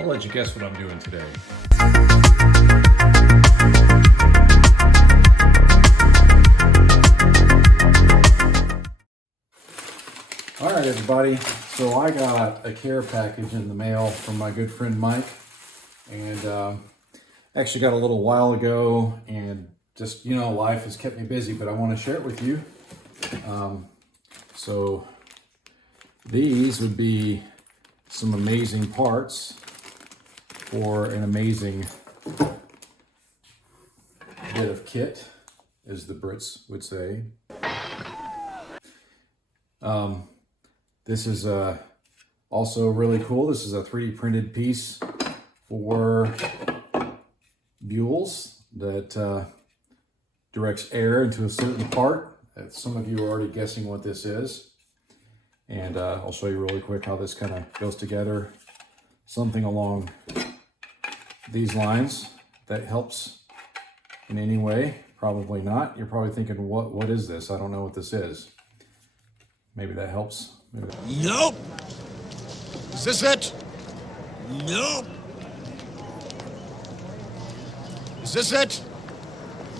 I'll let you guess what I'm doing today. All right, everybody. So I got a care package in the mail from my good friend Mike, and actually got a little while ago, and just, you know, life has kept me busy, but I want to share it with you. So these would be some amazing parts for an amazing bit of kit, as the Brits would say. This is also really cool. This is a 3D printed piece for Buell's that directs air into a certain part. Some of you are already guessing what this is. And I'll show you really quick how this kind of goes together. Something along these lines. That helps in any way? Probably not. You're probably thinking, what is this? I don't know what this is. Maybe that helps. Maybe. Nope. Is this it? Nope. Is this it?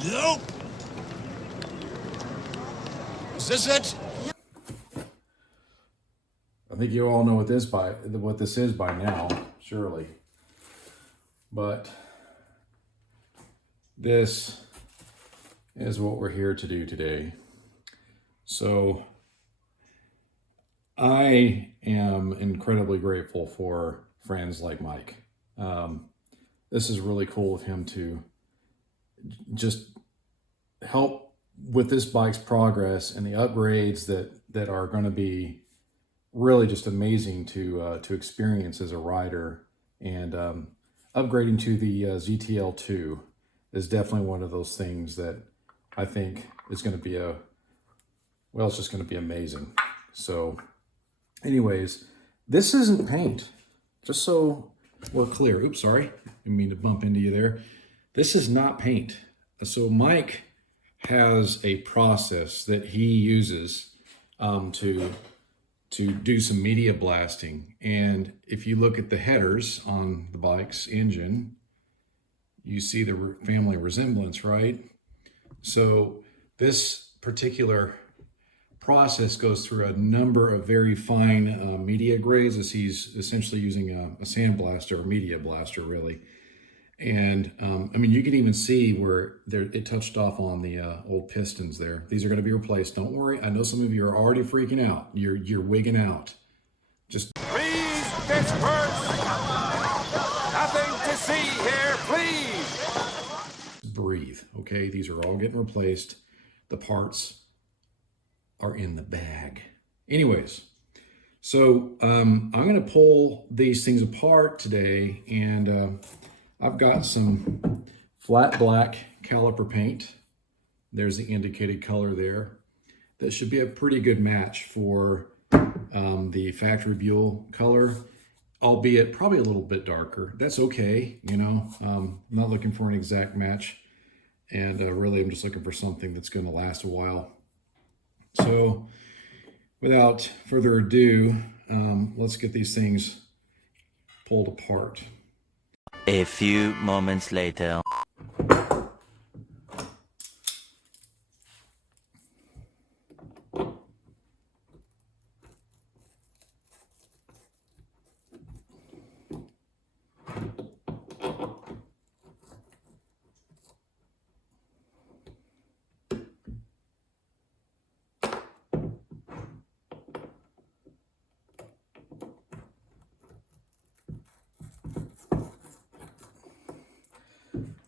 Nope. Is this it? I think you all know what this is by now, surely. But this is what we're here to do today. So I am incredibly grateful for friends like Mike. This is really cool of him to just help with this bike's progress and the upgrades that are going to be really just amazing to experience as a rider. And upgrading to the ZTL2 is definitely one of those things that I think is going to be it's just going to be amazing. So anyways, this isn't paint, just so we're clear. Oops, sorry. Didn't mean to bump into you there. This is not paint. So Mike has a process that he uses to do some media blasting. And if you look at the headers on the bike's engine, you see the family resemblance, right? So this particular process goes through a number of very fine media grades, as he's essentially using a sandblaster or media blaster, really. And I mean, you can even see where it touched off on the old pistons there. These are going to be replaced. Don't worry. I know some of you are already freaking out. You're wigging out. Just Please disperse. Nothing to see here, please. breathe. Okay, these are all getting replaced. The parts are in the bag. Anyways, so I'm going to pull these things apart today, and I've got some flat black caliper paint. There's the indicated color there. That should be a pretty good match for the factory Buell color, albeit probably a little bit darker. That's okay, you know. I'm not looking for an exact match, and really I'm just looking for something that's going to last a while. So without further ado, let's get these things pulled apart. A few moments later.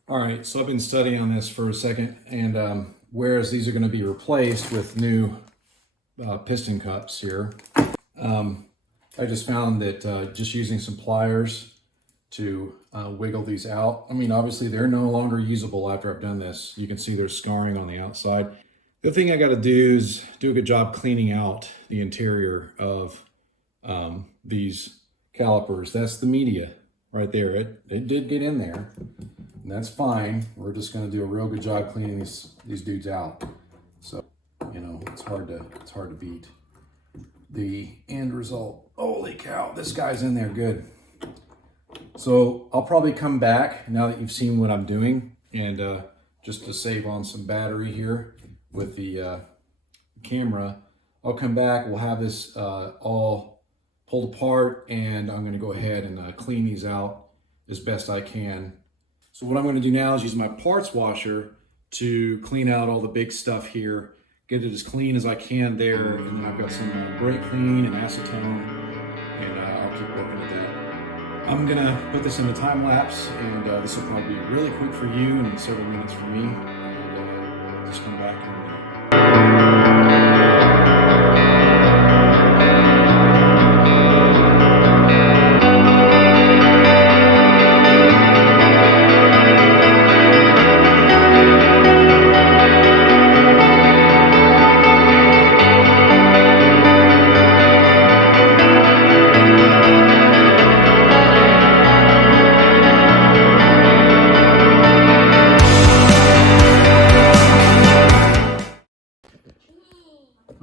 All right, so I've been studying on this for a second, and whereas these are going to be replaced with new piston cups here, I just found that just using some pliers to wiggle these out. I mean, obviously they're no longer usable after I've done this. You can see there's scarring on the outside. The other thing I got to do is do a good job cleaning out the interior of these calipers. That's the media right there. It did get in there. And that's fine. We're just going to do a real good job cleaning these dudes out. So, you know, it's hard to beat the end result. Holy cow, this guy's in there good. So I'll probably come back now that you've seen what I'm doing, and just to save on some battery here with the camera, I'll come back, we'll have this all pulled apart, and I'm going to go ahead and clean these out as best I can. So what I'm going to do now is use my parts washer to clean out all the big stuff here, get it as clean as I can there, and then I've got some brake clean and acetone, and I'll keep working at that. I'm going to put this in a time lapse, and this will probably be really quick for you and several minutes for me, and just come back in a minute.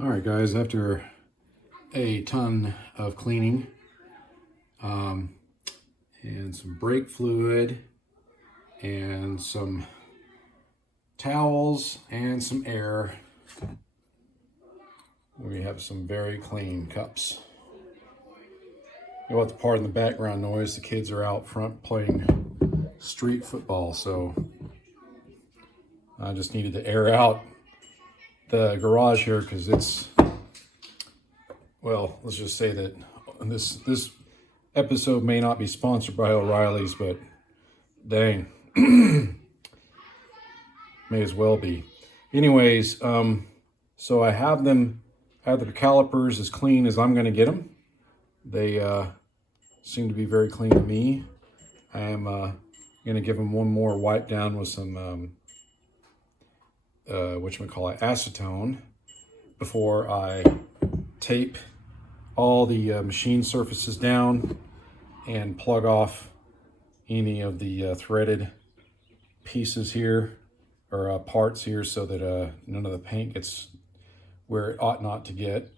Alright guys, after a ton of cleaning and some brake fluid and some towels and some air, we have some very clean cups. You'll have to pardon the background noise. The kids are out front playing street football, so I just needed to air out the garage here because it's, well, let's just say that this episode may not be sponsored by O'Reilly's, but dang, may as well be. Anyways, so I have the calipers as clean as I'm going to get them. They seem to be very clean to me. I am going to give them one more wipe down with some acetone before I tape all the machine surfaces down and plug off any of the threaded pieces here, or parts here, so that none of the paint gets where it ought not to get.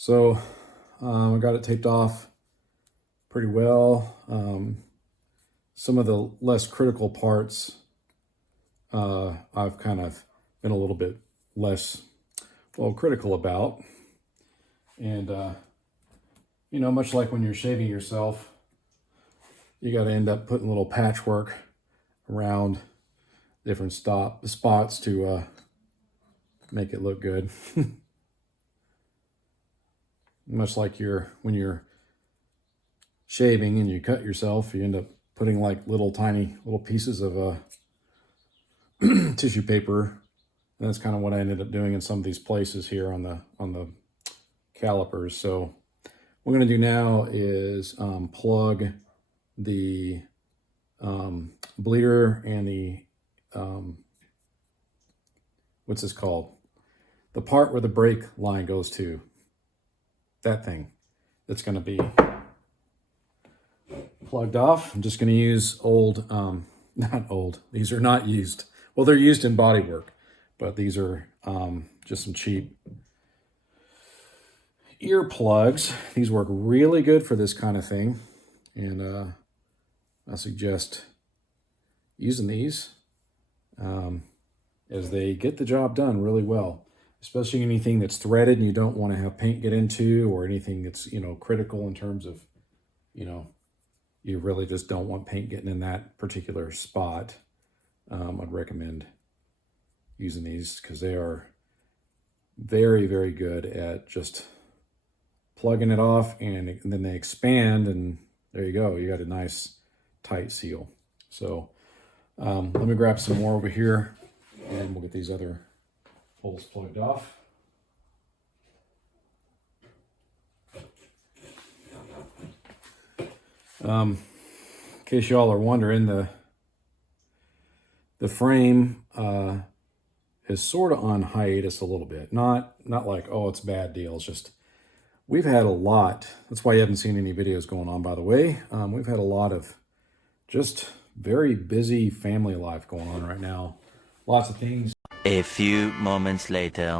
So I got it taped off pretty well. Some of the less critical parts I've kind of been a little bit less, well, critical about. And, you know, much like when you're shaving yourself, you got to end up putting a little patchwork around different spots to make it look good. Much like when you're shaving and you cut yourself, you end up putting like tiny little pieces of tissue paper. And that's kind of what I ended up doing in some of these places here on the calipers. So what we're going to do now is plug the bleeder and the what's this called? The part where the brake line goes to. That thing that's going to be plugged off. I'm just going to use not old, these are not used, well, they're used in bodywork, but these are just some cheap ear plugs. These work really good for this kind of thing, and I suggest using these as they get the job done really well. Especially anything that's threaded and you don't want to have paint get into, or anything that's, you know, critical in terms of, you know, you really just don't want paint getting in that particular spot. I'd recommend using these because they are very, very good at just plugging it off, and then they expand, and there you go. You got a nice tight seal. So let me grab some more over here, and we'll get these other holes plugged off. In case y'all are wondering, the frame is sort of on hiatus a little bit. Not like, oh, it's a bad deal. It's just we've had a lot. That's why you haven't seen any videos going on, by the way. We've had a lot of just very busy family life going on right now. Lots of things. A few moments later.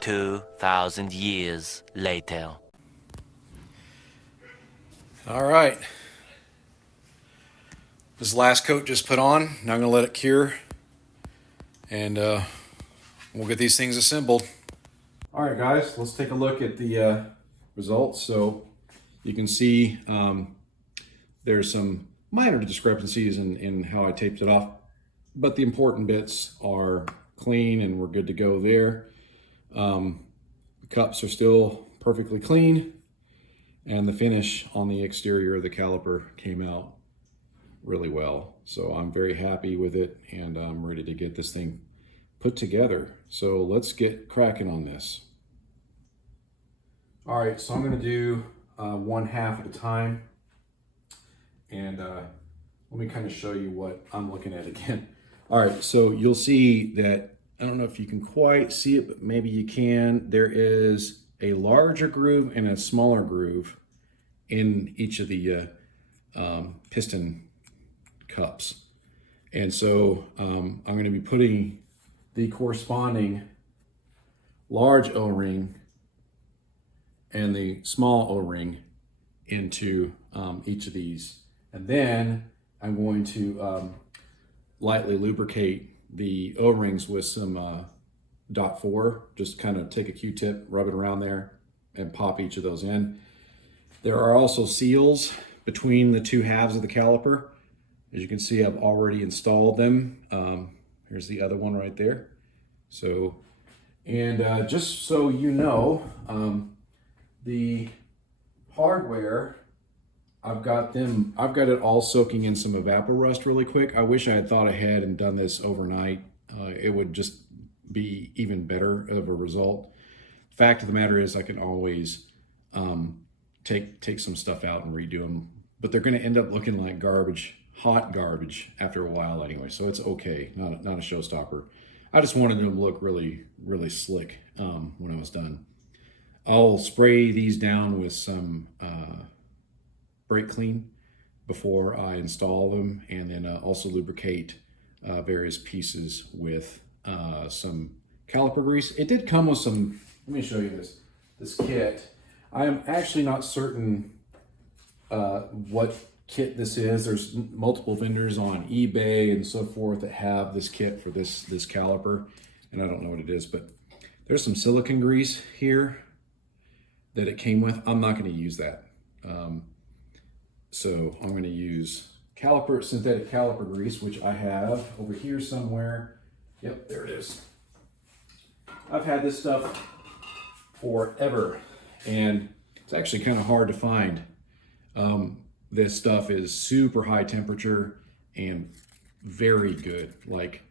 2,000 years later. All right. This last coat just put on. Now I'm going to let it cure. And we'll get these things assembled. All right, guys. Let's take a look at the results. So you can see there's some minor discrepancies in how I taped it off. But the important bits are clean and we're good to go there. The cups are still perfectly clean, and the finish on the exterior of the caliper came out really well. So I'm very happy with it, and I'm ready to get this thing put together. So let's get cracking on this. All right, so I'm going to do 1/2 at a time, and let me kind of show you what I'm looking at again. All right, so you'll see that, I don't know if you can quite see it, but maybe you can. There is a larger groove and a smaller groove in each of the piston cups. And so I'm going to be putting the corresponding large O-ring and the small O-ring into each of these. And then I'm going to lightly lubricate the O-rings with some .4, just kind of take a Q-tip, rub it around there, and pop each of those in. There are also seals between the two halves of the caliper. As you can see, I've already installed them. Here's the other one right there. So, and just so you know, the hardware, I've got it all soaking in some evaporust really quick. I wish I had thought ahead and done this overnight. It would just be even better of a result. Fact of the matter is I can always take some stuff out and redo them, but they're going to end up looking like garbage, hot garbage after a while anyway. So it's okay, not a showstopper. I just wanted them to look really, really slick when I was done. I'll spray these down with some brake clean before I install them, and then also lubricate various pieces with some caliper grease. It did come with some, let me show you this kit. I am actually not certain what kit this is. There's multiple vendors on eBay and so forth that have this kit for this caliper, and I don't know what it is, but there's some silicone grease here that it came with. I'm not going to use that. So I'm going to use synthetic caliper grease, which I have over here somewhere. Yep, there it is. I've had this stuff forever, and it's actually kind of hard to find. This stuff is super high temperature and very good. Like,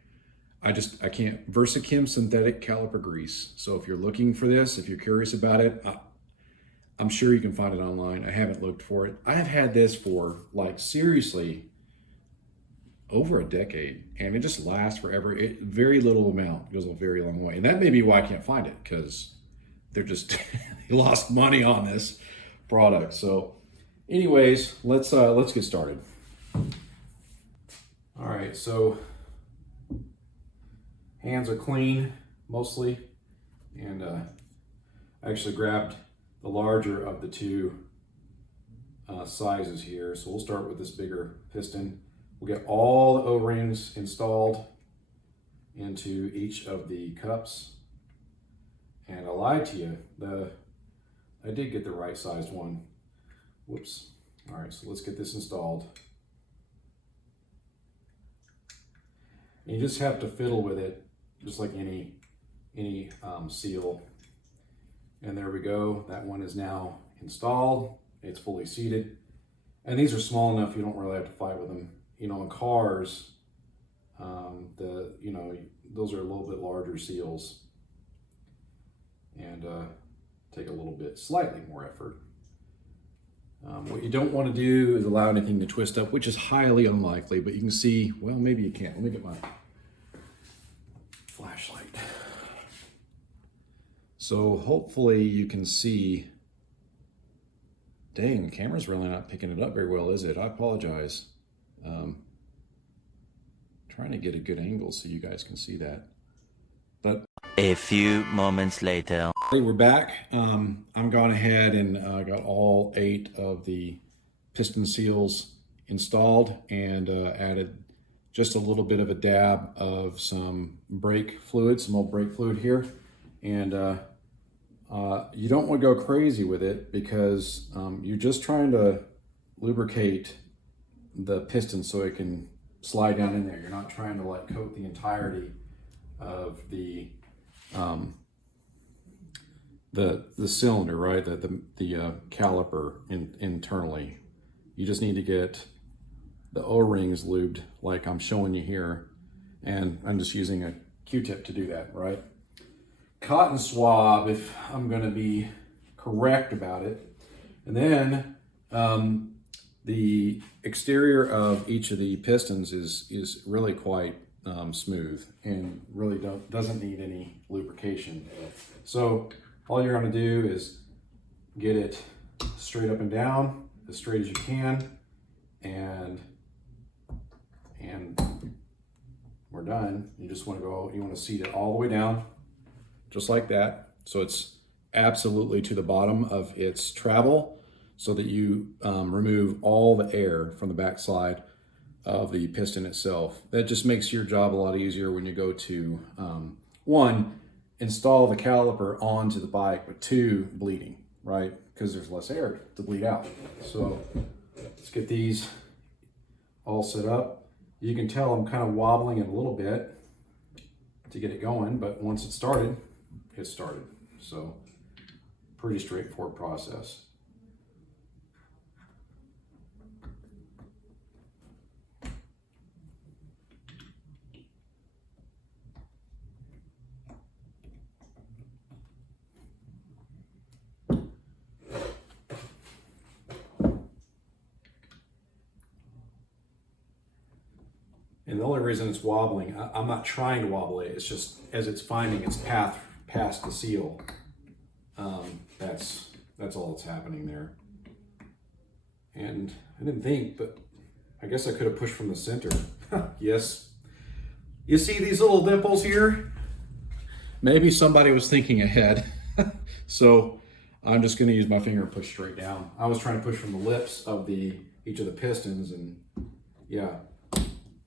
I can't, VersaChem synthetic caliper grease. So if you're looking for this, if you're curious about it, I'm sure you can find it online. I haven't looked for it. I've had this for, like, seriously over a decade, and it just lasts forever. Very little amount goes a very long way, and that may be why I can't find it, because they're just they lost money on this product. So, anyways, let's get started. All right, so hands are clean mostly, and I actually grabbed the larger of the two sizes here. So we'll start with this bigger piston. We'll get all the O-rings installed into each of the cups. And I lied to you, I did get the right sized one. Whoops. All right, so let's get this installed. And you just have to fiddle with it, just like any seal. And there we go. That one is now installed. It's fully seated. And these are small enough you don't really have to fight with them. You know, in cars, those are a little bit larger seals and take a little bit, slightly more effort. What you don't want to do is allow anything to twist up, which is highly unlikely, but you can see, well, maybe you can't. Let me get my flashlight. So hopefully you can see. Dang, the camera's really not picking it up very well, is it? I apologize. Trying to get a good angle so you guys can see that. But A few moments later. we're back. I'm gone ahead and got all 8 of the piston seals installed and added just a little bit of a dab of some brake fluid, some old brake fluid here. And you don't want to go crazy with it because you're just trying to lubricate the piston so it can slide down in there. You're not trying to like coat the entirety of the cylinder, right? The caliper internally. You just need to get the O-rings lubed like I'm showing you here. And I'm just using a Q-tip to do that, right? Cotton swab, if I'm going to be correct about it. And then the exterior of each of the pistons is really quite smooth and really doesn't need any lubrication. So all you're going to do is get it straight up and down, as straight as you can, and we're done. You just want to seat it all the way down, just like that. So it's absolutely to the bottom of its travel so that you remove all the air from the backside of the piston itself. That just makes your job a lot easier when you go to, 1, install the caliper onto the bike, but 2, bleeding, right? Because there's less air to bleed out. So let's get these all set up. You can tell I'm kind of wobbling it a little bit to get it going, but once it started, it started. So pretty straightforward process. And the only reason it's wobbling, I'm not trying to wobble it, it's just as it's finding its path past the seal. That's all that's happening there. And I didn't think, but I guess I could have pushed from the center. Yes. You see these little dimples here? Maybe somebody was thinking ahead. So I'm just gonna use my finger and push straight down. I was trying to push from the lips of each of the pistons, and yeah.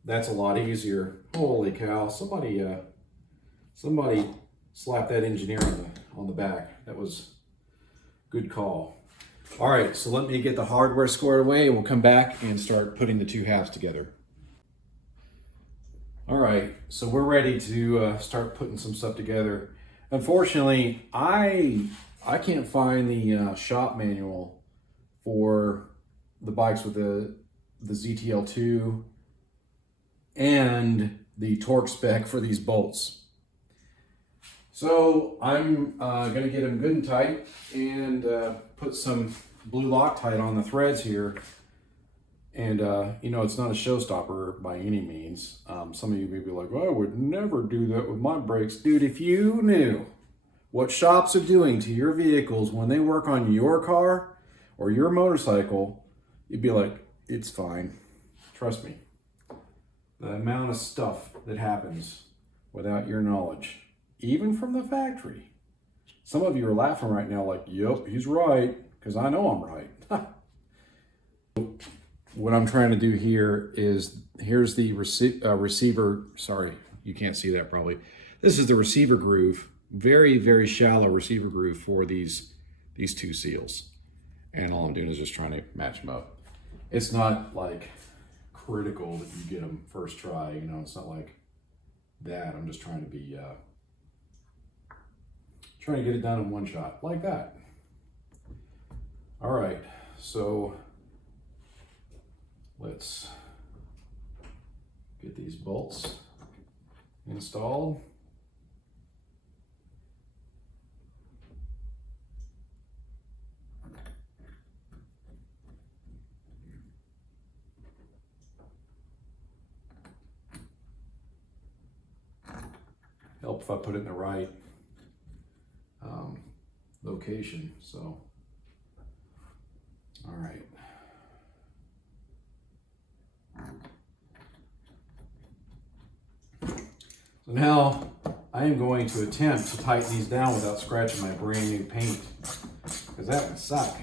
That's a lot easier. Holy cow! Somebody slapped that engineer on the back. That was a good call. All right, so let me get the hardware squared away, and we'll come back and start putting the 2 halves together. All right, so we're ready to start putting some stuff together. Unfortunately, I can't find the shop manual for the bikes with the ZTL2 and the torque spec for these bolts. So I'm gonna get them good and tight and put some blue Loctite on the threads here. And it's not a showstopper by any means. Some of you may be like, well, I would never do that with my brakes. Dude, if you knew what shops are doing to your vehicles when they work on your car or your motorcycle, you'd be like, it's fine. Trust me. The amount of stuff that happens without your knowledge, even from the factory. Some of you are laughing right now like, yep, he's right, because I know I'm right. What I'm trying to do here is, here's the receiver, sorry, you can't see that probably. This is the receiver groove, very, very shallow receiver groove for these these two seals. And all I'm doing is just trying to match them up. It's not like critical that you get them first try, you know, it's not like that. I'm just trying to be, trying to get it done in one shot, like that. All right, so let's get these bolts installed. Help if I put it in the right location. So, all right. So now I am going to attempt to tighten these down without scratching my brand new paint, because that would suck.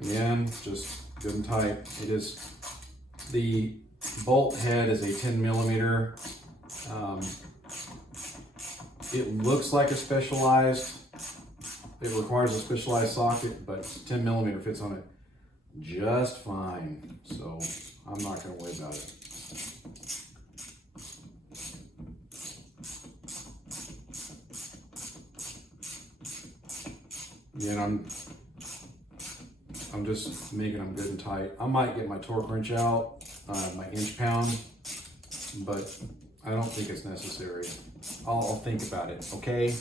Again, just good and tight. It is, the bolt head is a 10 millimeter. It looks like a specialized, it requires a specialized socket, but 10 millimeter fits on it just fine. So I'm not gonna worry about it. Again, I'm just making them good and tight. I might get my torque wrench out, my inch pound, but I don't think it's necessary. I'll think about it, okay?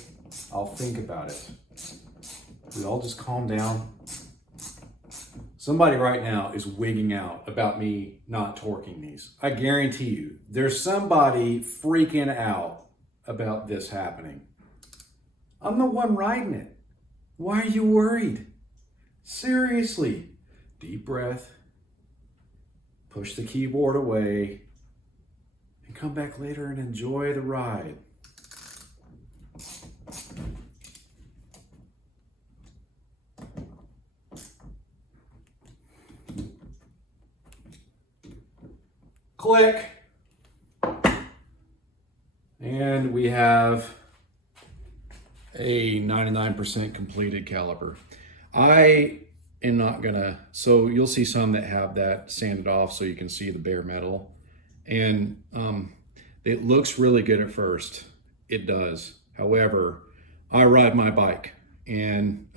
I'll think about it. We all just calm down. Somebody right now is wigging out about me not torquing these. I guarantee you, there's somebody freaking out about this happening. I'm the one riding it. Why are you worried? Seriously, deep breath, push the keyboard away, and come back later and enjoy the ride. Click. And we have a 99% completed caliper. I am not gonna, so you'll see some that have that sanded off so you can see the bare metal. And it looks really good at first. It does. However, I ride my bike, and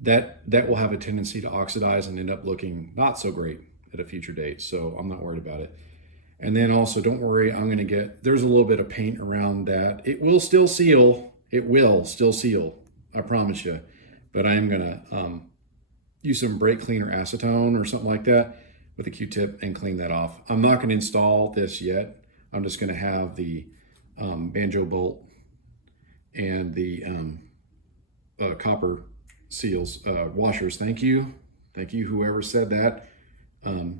that will have a tendency to oxidize and end up looking not so great at a future date. So I'm not worried about it. And then also, don't worry, there's a little bit of paint around that. It will still seal. It will still seal, I promise you. But I'm gonna use some brake cleaner acetone or something like that with a Q-tip and clean that off. I'm not gonna install this yet. I'm just gonna have the banjo bolt and the copper seals, washers. Thank you, whoever said that.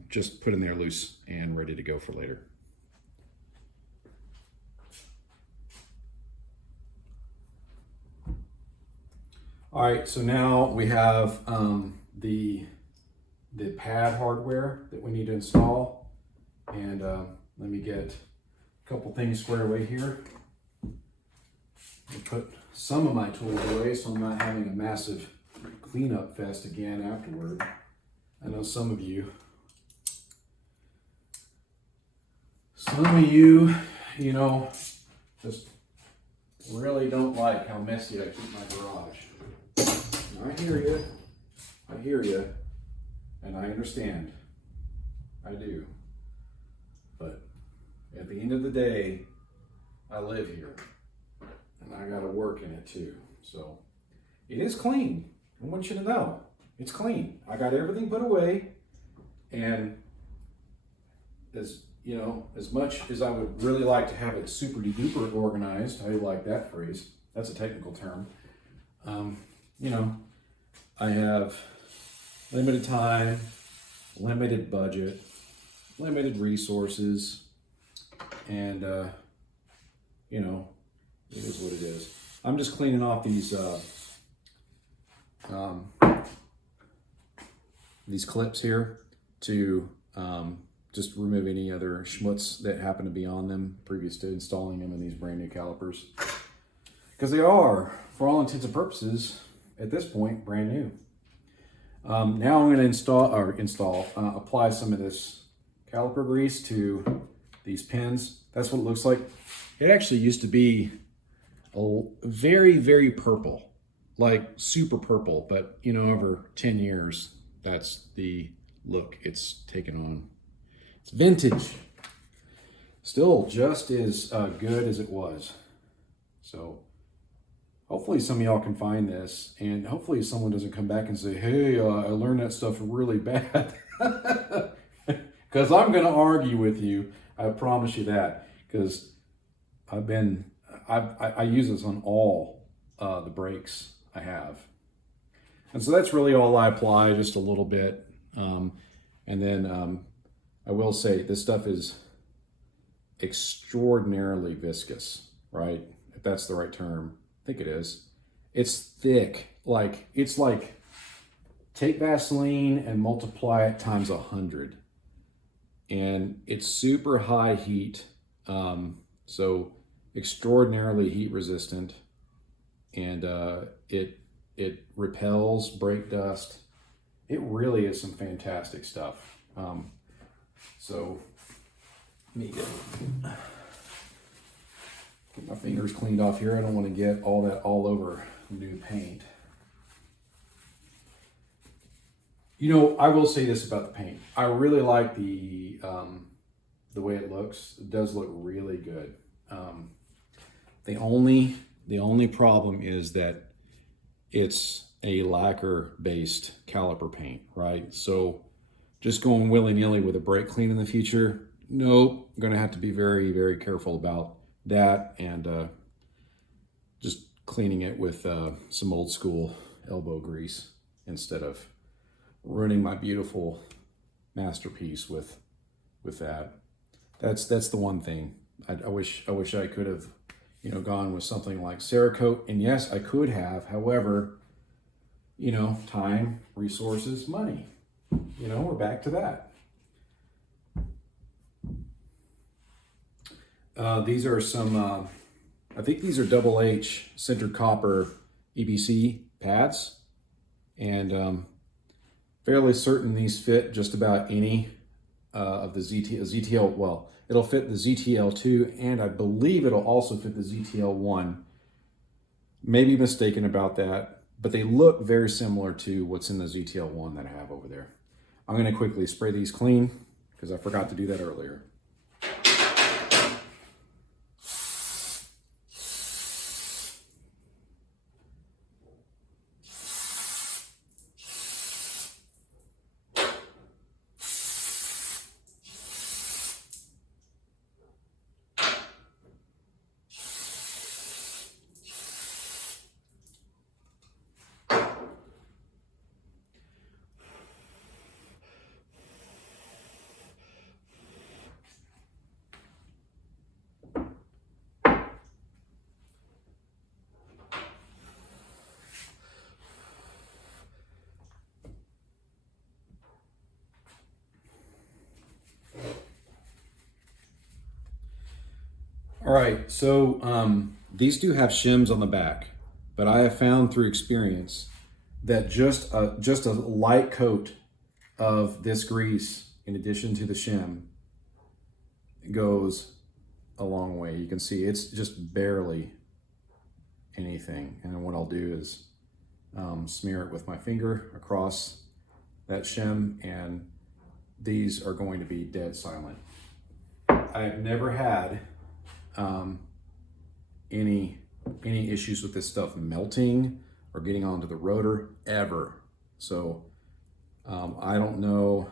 Just put in there loose and ready to go for later. All right, so now we have the pad hardware that we need to install, and let me get a couple things squared away here. I'll put some of my tools away so I'm not having a massive cleanup fest again afterward. I know some of you, you know, just really don't like how messy I keep my garage. I hear you, and I understand, I do, but at the end of the day, I live here, and I gotta work in it too, so it is clean. I want you to know, it's clean. I got everything put away, and as much as I would really like to have it super duper organized, how do you like that phrase? That's a technical term. I have limited time, limited budget, limited resources, and it is what it is. I'm just cleaning off these clips here. to just remove any other schmutz that happen to be on them previous to installing them in these brand new calipers. Because they are, for all intents and purposes, at this point, brand new. Now I'm going to apply some of this caliper grease to these pins. That's what it looks like. It actually used to be a very, very purple, like super purple, but you know, over 10 years, that's the look it's taken on. It's vintage. Still just as good as it was. So hopefully some of y'all can find this, and hopefully someone doesn't come back and say, hey, I learned that stuff really bad. Because I'm going to argue with you. I promise you that. Because I use this on all the brakes I have. And so that's really all I apply, just a little bit. And then I will say this stuff is extraordinarily viscous, right? If that's the right term. I think it is. It's thick. It's like take Vaseline and multiply it times 100. And it's super high heat. So extraordinarily heat resistant. And it repels brake dust. It really is some fantastic stuff. So let me get my fingers cleaned off here. I don't want to get all that all over new paint. You know, I will say this about the paint. I really like the way it looks. It does look really good. The only problem is that it's a lacquer-based caliper paint, right? So just going willy-nilly with a brake clean in the future, nope. I'm going to have to be very, very careful about that, and just cleaning it with some old school elbow grease instead of ruining my beautiful masterpiece with that. That's the one thing. I wish I could have, you know, gone with something like Cerakote, and yes, I could have. However, you know, time, resources, money. You know, we're back to that. These are some, I think these are double H sintered copper EBC pads, and fairly certain these fit just about any of the ZTL. Well, it'll fit the ZTL2, and I believe it'll also fit the ZTL1. Maybe mistaken about that, but they look very similar to what's in the ZTL1 that I have over there. I'm going to quickly spray these clean because I forgot to do that earlier. All right, so these do have shims on the back, but I have found through experience that just a light coat of this grease in addition to the shim goes a long way. You can see it's just barely anything. And what I'll do is smear it with my finger across that shim, and these are going to be dead silent. I've never had any issues with this stuff melting or getting onto the rotor ever. So I don't know.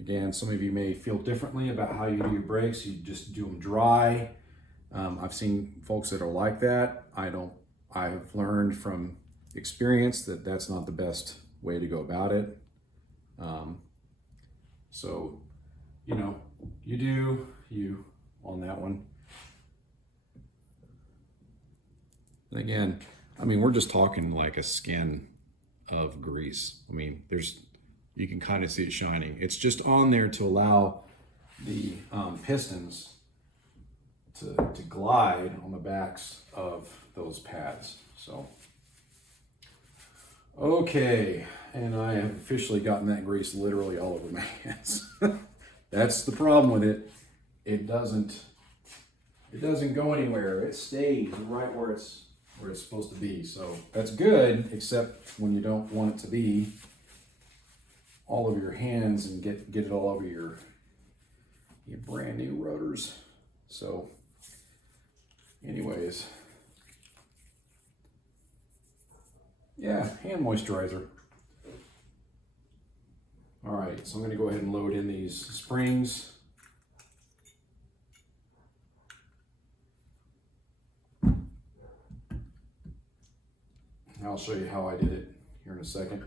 Again, some of you may feel differently about how you do your brakes. You just do them dry. I've seen folks that are like that. I've learned from experience that that's not the best way to go about it. So, you know, you do you on that one. And again, I mean, we're just talking like a skin of grease. I mean, you can kind of see it shining. It's just on there to allow the pistons to glide on the backs of those pads. So, okay, and I have officially gotten that grease literally all over my hands. That's the problem with it. It doesn't go anywhere. It stays right where it's supposed to be. So that's good, except when you don't want it to be all over your hands and get it all over your brand new rotors. So anyways, yeah, hand moisturizer. All right, so I'm going to go ahead and load in these springs. I'll show you how I did it here in a second.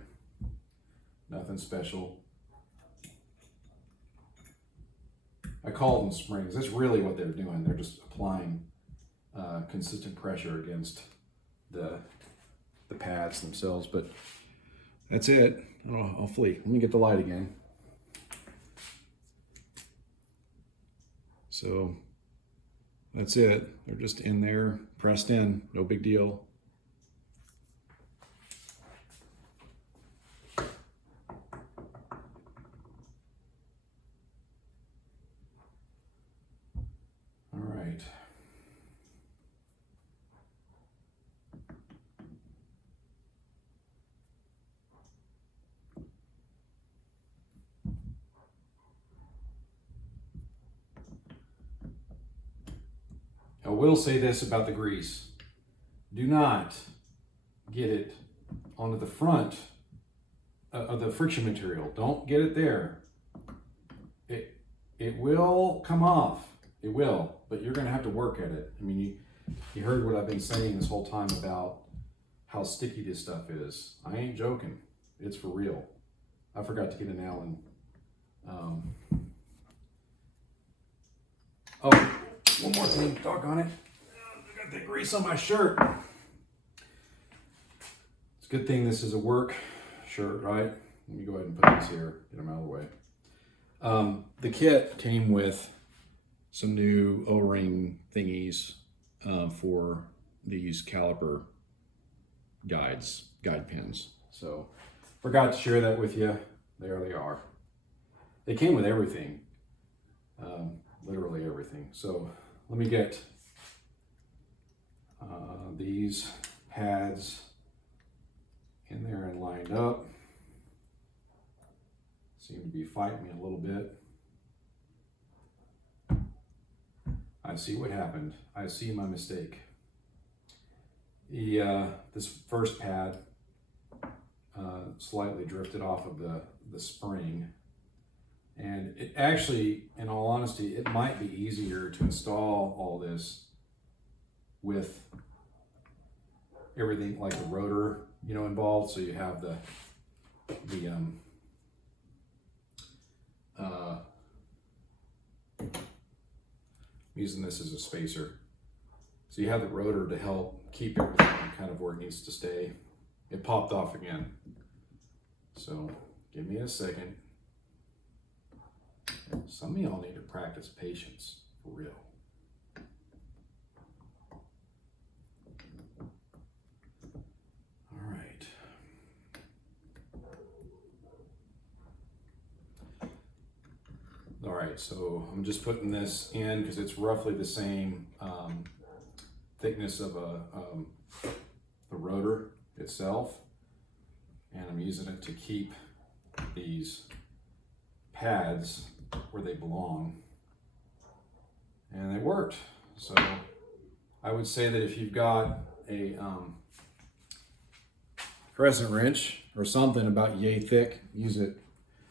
Nothing special. I call them springs. That's really what they're doing. They're just applying consistent pressure against the pads themselves. But that's it. I'll flee. Let me get the light again. So that's it. They're just in there, pressed in. No big deal. I will say this about the grease. Do not get it onto the front of the friction material. Don't get it there. It will come off. It will, but you're going to have to work at it. I mean, you heard what I've been saying this whole time about how sticky this stuff is. I ain't joking. It's for real. I forgot to get an Allen. Oh, one more thing, doggone it. I got that grease on my shirt. It's a good thing this is a work shirt, right? Let me go ahead and put these here, get them out of the way. The kit came with some new O-ring thingies for these caliper guide pins. So, forgot to share that with you. There they are. They came with everything, literally everything. So let me get these pads in there and lined up. Seem to be fighting me a little bit. I see what happened. I see my mistake. This first pad slightly drifted off of the spring. And it actually, in all honesty, it might be easier to install all this with everything like the rotor, involved. So you have the using this as a spacer. So you have the rotor to help keep everything kind of where it needs to stay. It popped off again. So give me a second. Some of y'all need to practice patience, for real. All right. All right, so I'm just putting this in because it's roughly the same thickness of the rotor itself. And I'm using it to keep these pads where they belong. And it worked. So I would say that if you've got a crescent wrench or something about yay thick, use it.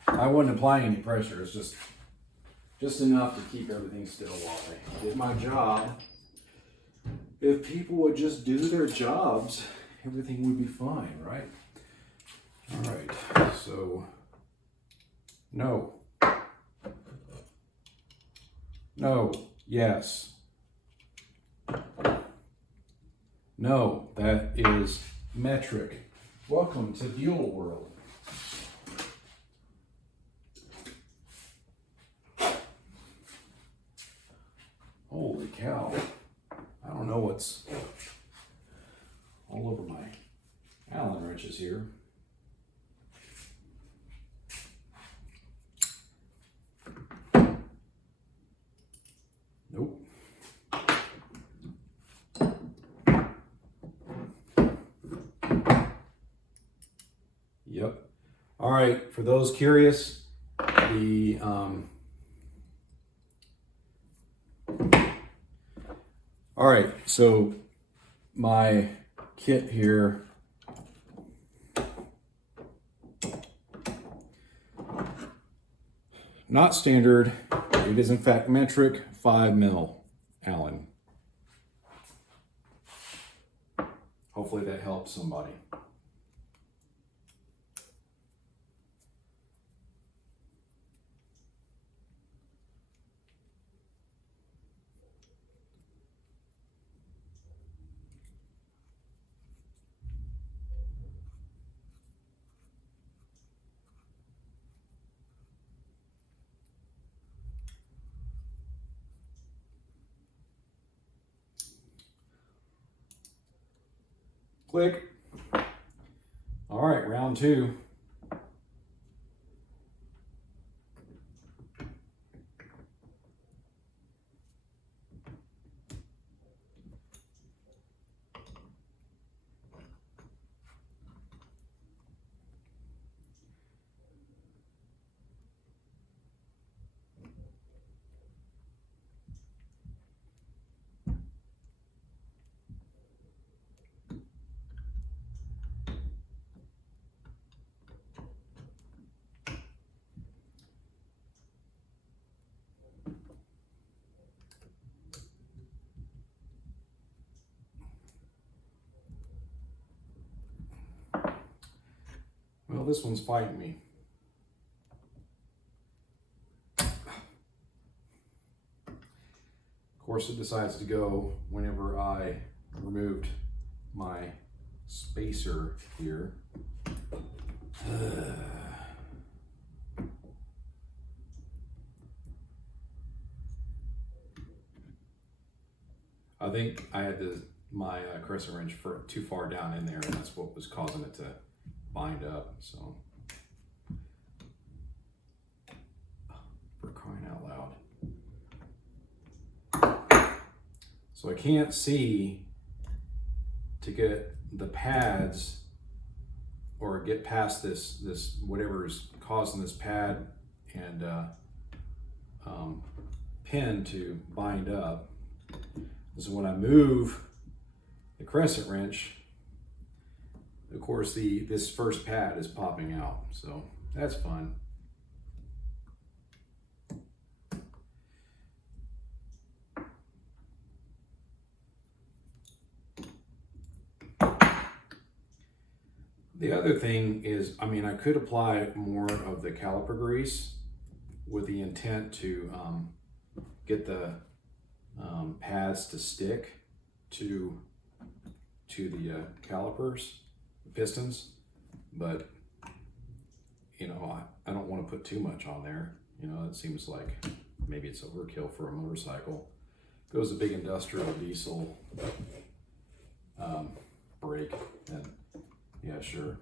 I wasn't applying any pressure. It's just enough to keep everything still while I did my job. If people would just do their jobs, everything would be fine, right? All right, so no, yes, no, that is metric. Welcome to Buell world. cow. I don't know what's all over my Allen wrenches here. Nope. Yep. All right, for those curious, the all right, so my kit here, not standard. It is in fact metric 5 mil Allen. Hopefully that helps somebody. Click. All right, round 2. Well, this one's fighting me. Of course, it decides to go whenever I removed my spacer here. I think I had my crescent wrench too far down in there, and that's what was causing it to bind up. So, for crying out loud. So I can't see to get the pads or get past this whatever's causing this pad and pin to bind up. So when I move the crescent wrench, of course this first pad is popping out, so that's fun. The other thing is, I mean, I could apply more of the caliper grease with the intent to get the pads to stick to the calipers, the pistons, but you know, I don't want to put too much on there. You know, it seems like maybe it's overkill for a motorcycle. Goes a big industrial diesel brake, then yeah, sure.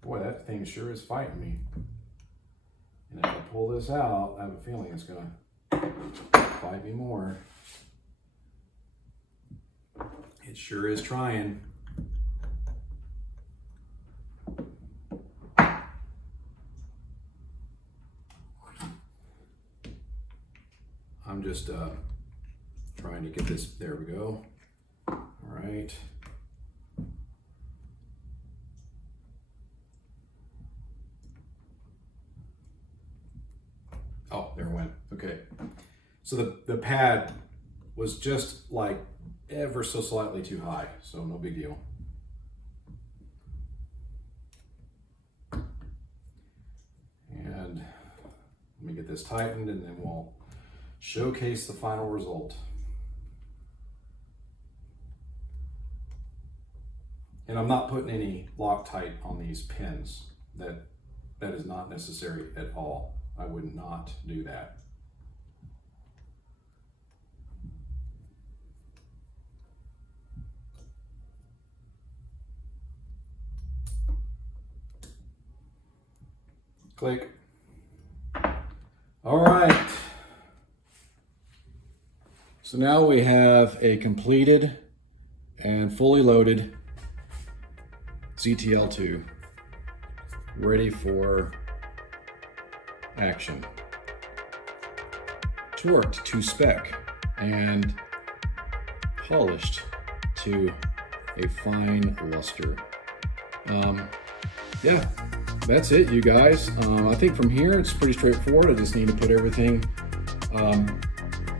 Boy, that thing sure is fighting me. And if I pull this out, I have a feeling it's gonna fight me more. It sure is trying. I'm just trying to get this, there we go. All right. Oh, there it went. Okay. So the pad was just like ever so slightly too high, so no big deal. And let me get this tightened and then we'll showcase the final result. And I'm not putting any Loctite on these pins. That That is not necessary at all. I would not do that. Click. All right. So now we have a completed and fully loaded ZTL2 ready for action. Torqued to spec and polished to a fine luster. Yeah, that's it, you guys. I think from here it's pretty straightforward. I just need to put everything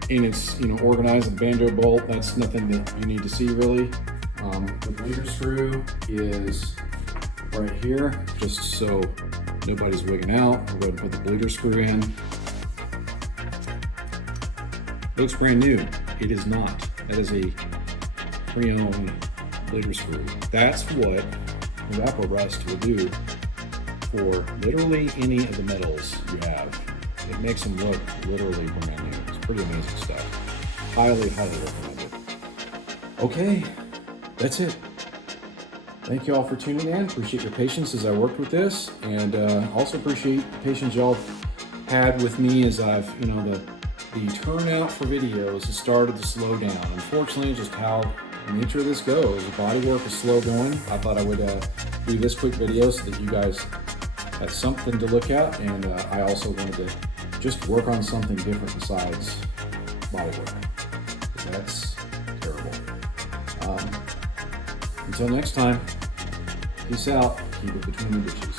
in its, organized. The banjo bolt, that's nothing that you need to see really. The bleeder screw is right here, just so nobody's wigging out. I'll go ahead and put the bleeder screw in. Looks brand new. It is not. That is a pre-owned bleeder screw. That's what wrapper rust will do for literally any of the metals you have. It makes them look literally brand new. It's pretty amazing stuff. Highly, highly recommended. Okay, that's it. Thank you all for tuning in. Appreciate your patience as I worked with this, and also appreciate the patience y'all had with me as I've, the turnout for videos has started to slow down. Unfortunately, just how the nature of this goes. The body work is slow going. I thought I would do this quick video so that you guys had something to look at, and I also wanted to just work on something different besides body work. That's terrible. Until next time, peace out. Keep it between the ditches.